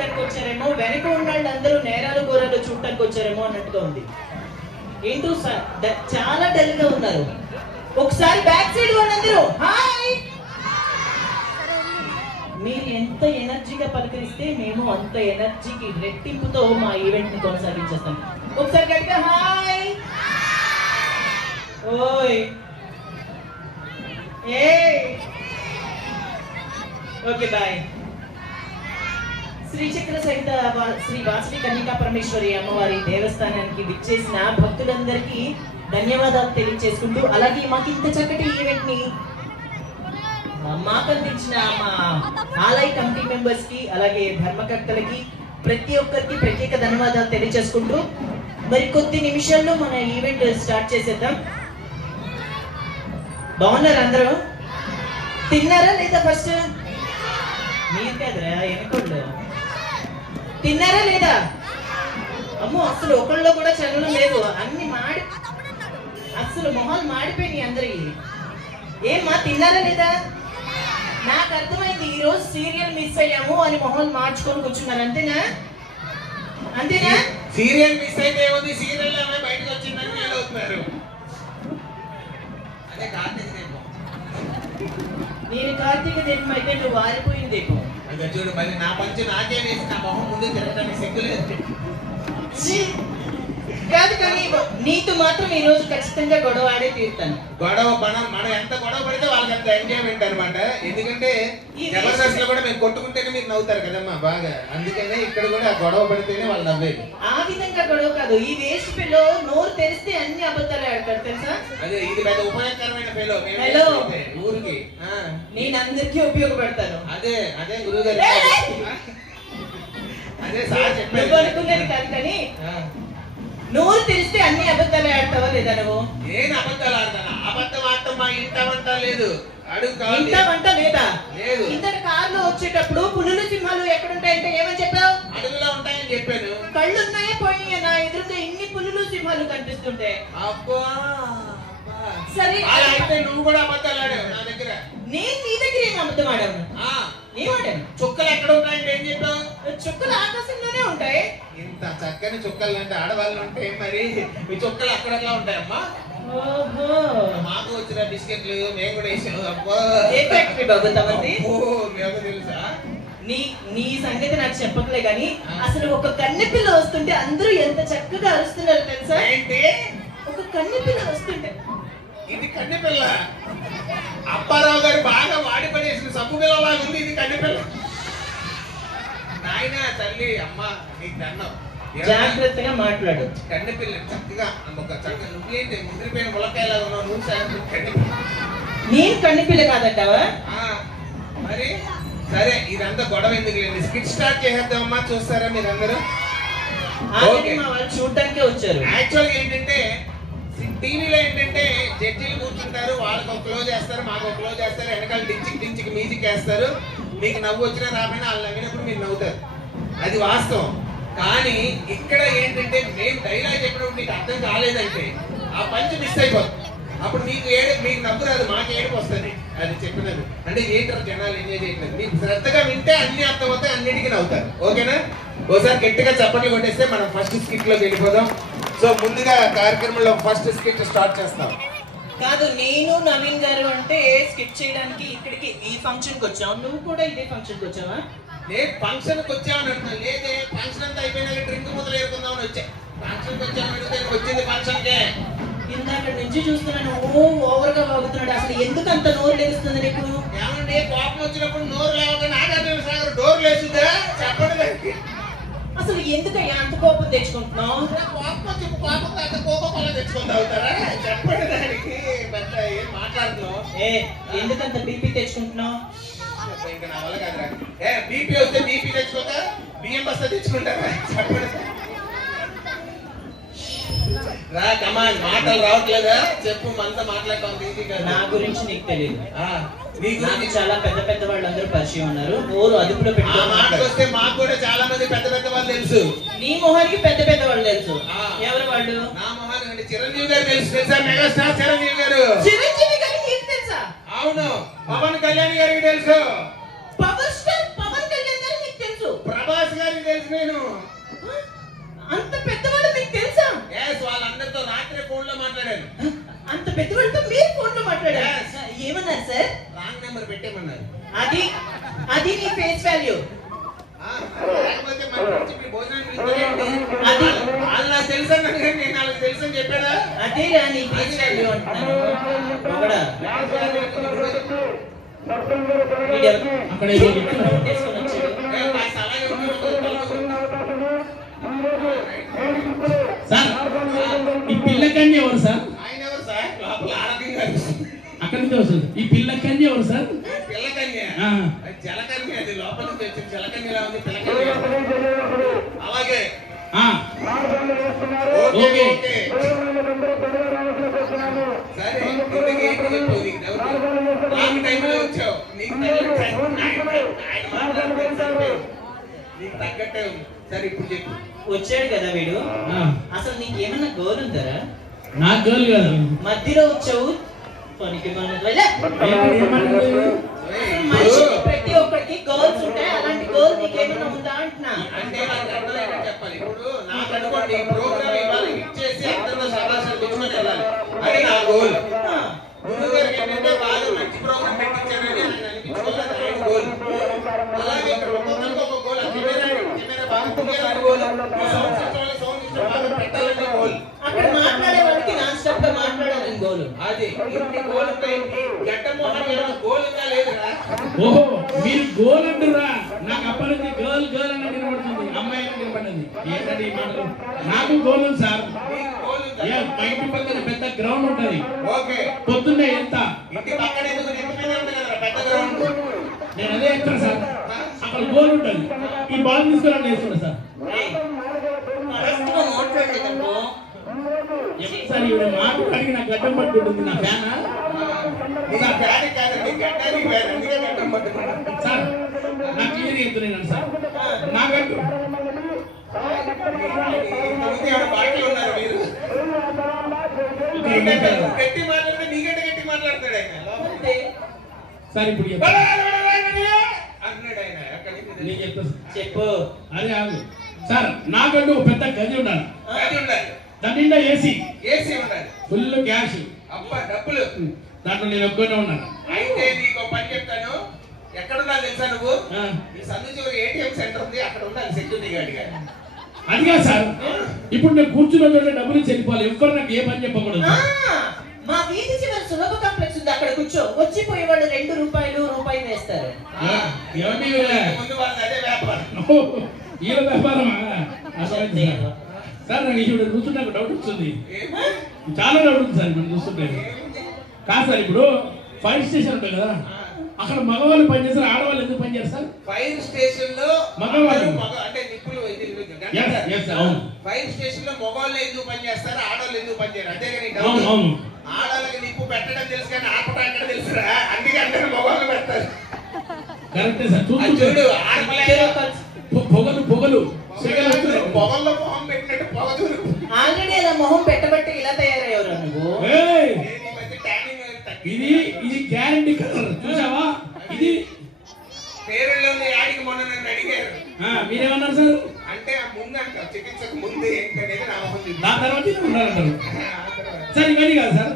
వచ్చారేమో, వెనక ఉన్న వాళ్ళందరూ నేరాలు ఘోరాలు చూడటానికి వచ్చారేమో అన్నట్టుగా ఉంది. ఏంటో చాలా డల్ గా ఉన్నారు. ఒకసారి బ్యాక్ సైడ్ వాళ్ళందరూ హాయ్. మీరు ఎంత ఎనర్జీగా పలకరిస్తే మేము అంత ఎనర్జీకి రెట్టింపుతో మా ఈవెంట్ ని కొనసాగించేస్తాం. ఒకసారి గట్టిగా హాయ్. ఓయ్ ఏ ఓకే బాయ్. శ్రీచక్ర సహిత శ్రీ వాసవి కన్యకా పరమేశ్వరి అమ్మవారి దేవస్థానానికి విచ్చేసిన భక్తులందరికీ ధన్యవాదాలు తెలియజేసుకుంటూ, అలాగే మాకు ఇంత చక్కటి ఈవెంట్ ని మాకు అందించిన మా ఆలయ కమిటీ మెంబర్స్ కి, అలాగే ధర్మకర్తలకి, ప్రతి ఒక్కరికి ప్రత్యేక ధన్యవాదాలు తెలియజేసుకుంటూ మరి కొద్ది నిమిషాల్లో మన ఈవెంట్ స్టార్ట్ చేసేద్దాం. బాగున్నారు అందరూ? తిన్నారా లేదా? ఫస్ట్ మీరు కదరా వెనకోళ్ళు తిన్నారా లేదా? అమ్మో, అసలు ఒకళ్ళు కూడా చదువు లేదు, అన్ని అసలు మొహాలు మాడిపోయినాయి అందరికి. ఏమ్మా తిన్నారా లేదా? నాకు అర్థమైంది, ఈ రోజు సీరియల్ మిస్ అయ్యాము అని మొహాలు మార్చుకొని కూర్చున్నారు. అంతేనా? అంతేనా? సీరియల్ మిస్ అయితే ఏముంది, సీరియల్ బయటకు వచ్చిందని ఫీల్ అవుతున్నారు. అదే కార్తీక దీపం. నేను కార్తీక దీపం అయితే నువ్వు వారిపోయింది దీపం. అదే చూడు, మరి నా పంచు నాకే వేసి నా మొహం ముందు తిరగడానికి సిగ్గులేదు. కాదు, కానీ నీతో మాత్రం ఈ రోజు ఖచ్చితంగా గొడవ ఆడే తీరుతాను. గొడవ మనం ఎంత గొడవ పడితే వాళ్ళకి అంత ఎంజాయ్మెంట్ అనమాట. ఎందుకంటే జబర్దస్త్ లో కూడా మేము కొట్టుకుంటేనే మీరు నవ్వుతారు కదమ్మా బాగా, అందుకనే ఇక్కడ కూడా గొడవ పడితేనే వాళ్ళు నవ్వేది. ఆ విధంగా గొడవ కాదు, ఈ వేస్ట్ పిల్లో నోరు తెరిస్తే అన్ని అబద్ధాలే ఆడతారు తెలుసా? అదే ఇది పెద్ద ఉపయోగకరమైన ఫెలో ఊరికి. నేను అందరికీ ఉపయోగపడతాను. అదే అదే గురువు గారు అదే సార్ చెప్పారు అనుకున్నది కాదు, కానీ నోరు తెరిస్తే అన్ని అబద్ధాలే ఆడతావా లేదా నువ్వు? నేను అబద్ధాలు ఆడతాను. అబద్ధం ఆడటం మా ఇంట వంట లేదు. ఇంత వంట లేదా? లేదు. ఇంతటి కారులో వచ్చేటప్పుడు పులులు సింహాలు ఎక్కడుంటాయంటే ఏమని చెప్పావు? అడుగులో ఉంటాయని చెప్పాను. కళ్ళు ఉన్నాయే పోయినాయి, నా ఎదురుగా ఇన్ని పులులు సింహాలు కనిపిస్తుంటే. అబ్బా సరే, అలా అయితే నువ్వు కూడా అబద్ధాలు ఆడావు నా దగ్గర. నేను నీ దగ్గర ఏం అబద్ధం ఆడాను? ఏమాడాను? చుక్కలు ఎక్కడ ఉంటాయంటే ఏం చెప్పావు? చుక్కలు ఆకాశంలోనే ఉంటాయి. ఇంత చక్కని చుక్కలు అంటే ఆడవాళ్ళు ఉంటాయి, మరి ఈ చుక్కలు అక్కడట్లా ఉంటాయమ్మా. ఓహో, మాకు వచ్చిన బిస్కెట్లు మేము కూడా వేసాము. అబ్బా ఏ ఫ్యాక్టరీ బాబు తమది? మీకు తెలుసా? నీ సంగతి నాకు చెప్పకలే గాని, అసలు ఒక కన్నెపిల్ల వస్తుంటే అందరూ ఎంత చక్కగా అరుస్తున్నారు తెలుసా? ఏంటి? ఒక కన్నెపిల్ల వస్తుంటే. ఇది కన్నెపిల్ల. అప్పారావు గారు బాగా వాడి పడేసిన సబ్బు పిల్లలాగా ఉంది ఇది కన్నెపిల్ల. నాయన తల్లి అమ్మ నీకు దండం. జాగ్రత్తగా మాట్లాడు. కన్నెపిల్ల చక్కగా ఒక చక్కగా నువ్వేంటి ముదిరిపోయిన ములకాయలాగా ఉన్నావు. నువ్వు కన్నెపిల్ల. నేను కన్నెపిల్ల కాదంటావా? మరి సరే, ఇదంతా గొడవ ఎందుకు లేదు, స్కిట్ స్టార్ట్ చేసేద్దామమ్మా. చూస్తారా మీరందరూ? మా వాళ్ళు చూడటానికే వచ్చారు. యాక్చువల్గా ఏంటంటే టీవీలో ఏంటంటే జడ్జీలు కూర్చుంటారు, వాళ్ళకి ఒక క్లోజ్ చేస్తారు, మాకు ఒక క్లోజ్ చేస్తారు, వెనకాల డించికి మ్యూజిక్ వేస్తారు. మీకు నవ్వు వచ్చినా రామైనా వాళ్ళు నవ్వినప్పుడు మీరు నవ్వుతారు, అది వాస్తవం. కానీ ఇక్కడ ఏంటంటే మేము డైలాగ్ చెప్పినప్పుడు నీకు అర్థం కాలేదంటే ఆ పంచ్ మిస్ అయిపోతుంది. అప్పుడు మీకు నవ్వు రాదు, మాకు ఏడుపు వస్తుంది. అది చెప్పినది అంటే ఏంటారు జనాలు ఎంజాయ్ చేయట్లేదు. మీకు శ్రద్ధగా వింటే అన్ని అర్థమవుతాయి, అన్నిటికీ నవ్వుతారు. ఓకేనా? ఒకసారి గట్టిగా చప్పట్లు కొట్టేస్తే మనం ఫస్ట్ స్కిట్ లోకి వెళ్ళిపోదాం. సో ముందుగా కార్యక్రమంలో ఫస్ట్ స్కిట్ స్టార్ట్ చేస్తాం. కాదు, నేను నవీన్ గారు అంటే స్కిట్ చేయడానికి ఇక్కడికి ఈ ఫంక్షన్ కి వచ్చావు, నువ్వు కూడా ఇదే ఫంక్షన్ కి వచ్చావా? నేను ఫంక్షన్ కి వచ్చామని అంటున్నాను. లేదే, ఫంక్షన్ అంతా అయిపోయినాక డ్రింక్ మొదలు ఏరుకుందామని వచ్చా. ఫంక్షన్ కి వచ్చామని వచ్చింది ఫంక్షన్ కే. ఇందాక నుంచి చూస్తున్నాను, ఓవర్ గా బాగుతున్నాడు. అసలు ఎందుకు అంత నోరు లేస్తుంది నీకు? ఏమండి, కోపం వచ్చినప్పుడు నోరు లేవక నాగార్జున సాగర్ డోర్ లేచుదా? చెప్పండి దానికి. అసలు ఎందుకయ్యా అంత కోపం తెచ్చుకుంటున్నావు? కోపం వచ్చి కోపం కాక కోపం తెచ్చుకొని తాగుతారా? చెప్పండి దానికి. పెద్ద ఏం మాట్లాడుతున్నావు? ఎందుకంత బీపీ తెచ్చుకుంటున్నావు? ఇంకా నా వల్ల కాదురా. బీపీ వస్తే బీపీ తెచ్చుకుంటా, బియ్యం బస్తా తెచ్చుకుంటారా? చెప్పండి రా. కమాన్, మాటలు రావట్లేదా? చెప్పు, మనతో మాట్లాడటం. నా గురించి నీకు తెలియదు. నాకు చాలా పెద్ద పెద్ద వాళ్ళందరూ పరిచయం ఉన్నారు. నోరు అదుపులో వస్తే మాకు కూడా చాలా మంది పెద్ద పెద్ద వాళ్ళు తెలుసు. నీ మొహానికి పెద్ద పెద్ద వాళ్ళు తెలుసు. ఎవరు వాళ్ళు? నా మొహానికి అంటే చిరంజీవి గారు తెలుసు. తెలుసా? మెగాస్టార్ చిరంజీవి గారు. చిరంజీవి గారికి నీకు తెలుసా? అవును. పవన్ కళ్యాణ్ గారికి తెలుసు. పవర్ స్టార్ పవన్ కళ్యాణ్ గారికి నీకు తెలుసు. ప్రభాస్ గారికి నేను అంత పెద్దవాళ్ళు మీకు తెలుసా? వాళ్ళందరితో రాత్రి ఫోన్ లో మాట్లాడాను. అంత పెద్దవాళ్ళతో మీరు ఫోన్ లో మాట్లాడారు? ఏమన్నారు సార్? Wrong number పెట్టేమన్నారు. అది అది నీ ఫేస్ వాల్యూ. లేకపోతే మన నుంచి మీ భోజనాన్ని పిలుస్తారేంటి? వాళ్ళు నాకు తెలుసు అన్నాను కానీ నేను వాళ్ళకి తెలుసు అని చెప్పాడా? అదేరా నీ ఫేస్ వాల్యూ అంటున్నాను. అక్కడ చేసుకొని వచ్చాడు. సార్ ఈ పిల్లకన్య ఎవరు సార్? ఆయన ఎవరు సార్? లోపల ఆరోగ్యంగా అక్కడి నుంచి వస్తుంది. ఈ పిల్లకన్య ఎవరు సార్? పిల్లకన్య జలకన్య. అది లోపల నుంచి వచ్చింది. జలకన్యలా ఉంది పిల్లకన్య. అలాగే ఓకే ఓకే సరే. ఇంతకీ ఏంటి చెప్పు? నీకు డౌట్ రాంగ్ టైంలో వచ్చావు. నీకు తగ్గట్టే ఉంది. సరే ఇప్పుడు చెప్పు. వచ్చాడు కదా వీడు. అసలు నీకు ఏమన్నా గోల్ ఉందరా? నా గోల్ కాదు. మధ్యలో వచ్చావు పనికి మనిషికి ప్రతి ఒక్కరికి గోల్స్ ఉంటాయి. అలాంటి గోల్ నీకేమన్నా ఉందా అంటున్నా. అంటే నాకు అర్థమైనా చెప్పాలి. ఇప్పుడు నాకు అనుకోండి ప్రోగ్రామ్ ఇవాళ హిట్ చేసి అందరిలో శభాషాలు తెచ్చుకొని వెళ్ళాలి. అది నా గోల్. గురువు గారికి ఏంటంటే బాగా మంచి ప్రోగ్రామ్ పెట్టించారని ఆయన అనిపించుకోవాలి. అది ఆయన గోల్. అలాగే ఇక్కడ ఒక్కొక్కరికి ఒక్కొక్క గోల్. కెమెరా బాగా తీయాలని గోల్. సౌండ్ సిస్టమ్ బాగా పెట్టాలని గోల్. అక్కడ మాట్లాడే వాళ్ళకి నాన్ స్టాప్ గా మాట్లాడాలని గోల్. అది ఇంటి గోల్ గడ్డ మోహన్ గారు గోల్ ఉందా లేదురా? ఓహో మీరు గోల్ అంటురా. నాకు అప్పటి నుంచి గర్ల్ గర్ల్ అని నిలబడుతుంది. అమ్మాయి అని నిలబడింది. ఏంటంటే ఈ మాటలు? నాకు గోల్ ఉంది సార్. మా ఇంటి పక్కన పెద్ద గ్రౌండ్ ఉంటది. ఓకే పొద్దున్నే ఎంత ఇంటి పక్కన ఎందుకు ఇంటి మీద ఉంది కదా పెద్ద గ్రౌండ్. నేను అదే చెప్తాను సార్. అక్కడ గోల్ ఉంటుంది. ఈ బాల్ తీసుకుని వేస్తున్నా సార్. మాట్లాడలేదనుకో సార్ ఇవిడ మాట్లాడి నాకు గడ్డం పట్టుకుంటుంది. నా ఫ్యానా సార్? నాకు క్లియర్ చెప్తున్నాను సార్. నాకంటూ గట్టి మాట్లాడితే నీకంటే గట్టి మాట్లాడతాడు ఆయన. సార్ ఇప్పుడు అన్నాడు ఆయన. నేను చెప్తా చెప్పు. అదే ఆగు సార్. నాకంటూ పెద్ద గది ఉండాలి. అది ఉండాలి. దాని నిండా ఏసీ ఏసీ ఉండాలి. Full cash. అబ్బా డబ్బులు. దాంట్లో నేను ఒక్కనే ఉన్నాను. అయితే నీకు పని చెప్తాను. ఎక్కడ ఉండాలి తెలుసా నువ్వు? ఈ సందు చివరి ఏటీఎం సెంటర్ ఉంది. అక్కడ ఉండాలి సెక్యూరిటీ గార్డ్ గారు. అదిగా సార్. ఇప్పుడు నేను కూర్చున్న చోట డబ్బులు చెల్లిపోవాలి. ఎవరు నాకు ఏ పని చెప్పకూడదు. మా వీధి చివరి సులభ కాంప్లెక్స్ ఉంది. అక్కడ కూర్చో. వచ్చిపోయే వాళ్ళు ₹2 వేస్తారు. ఎవరిని ముందు వాళ్ళది అదే వ్యాపారం. ఈ వ్యాపారమా? సార్ నాకు ఇప్పుడు చూస్తుంటే నాకు డౌట్ వస్తుంది. చాలా డౌట్ ఉంది సార్ ఇప్పుడు చూస్తుంటే. కాదు సార్ ఇప్పుడు ఫైర్ స్టేషన్ ఉంటుంది కదా, అక్కడ మగవాళ్ళు పనిచేస్తారు, ఆడవాళ్ళు ఎందుకు పనిచేస్తారు సార్? ఫైర్ స్టేషన్ లో మగవాళ్ళు అంటే నిప్పులు ఫైర్ స్టేషన్ లో మగవాళ్ళు ఎందుకు పనిచేస్తారు, ఆడవాళ్ళు ఎందుకు పనిచేయరు? అంతేగాని ఆడవాళ్ళకి నిప్పు పెట్టడం తెలుసు కానీ ఆపటం ఎక్కడ తెలుసురా? అందుకే అందరూ మగవాళ్ళు పెడతారు. కరెక్టే సార్. చూడు పొగలు పొగలు పొగల్లో మొహం పెట్టినట్టు పొగ చూడు. ఆల్రెడీ ఇలా మొహం పెట్టబట్టి ఇలా తయారయ్యారు నువ్వు. ఇది ఇది గ్యారంటీ కలర్ చూసావా? ఇది పేరులోని యాడికి మొన్న నన్ను అడిగారు. మీరేమన్నారు సార్? అంటే ఆ ముందు అంటారు చికిత్సకు ముందు ఏంటనేది నా తర్వాత ఉండాలంటారు సార్. ఇవన్నీ కాదు సార్.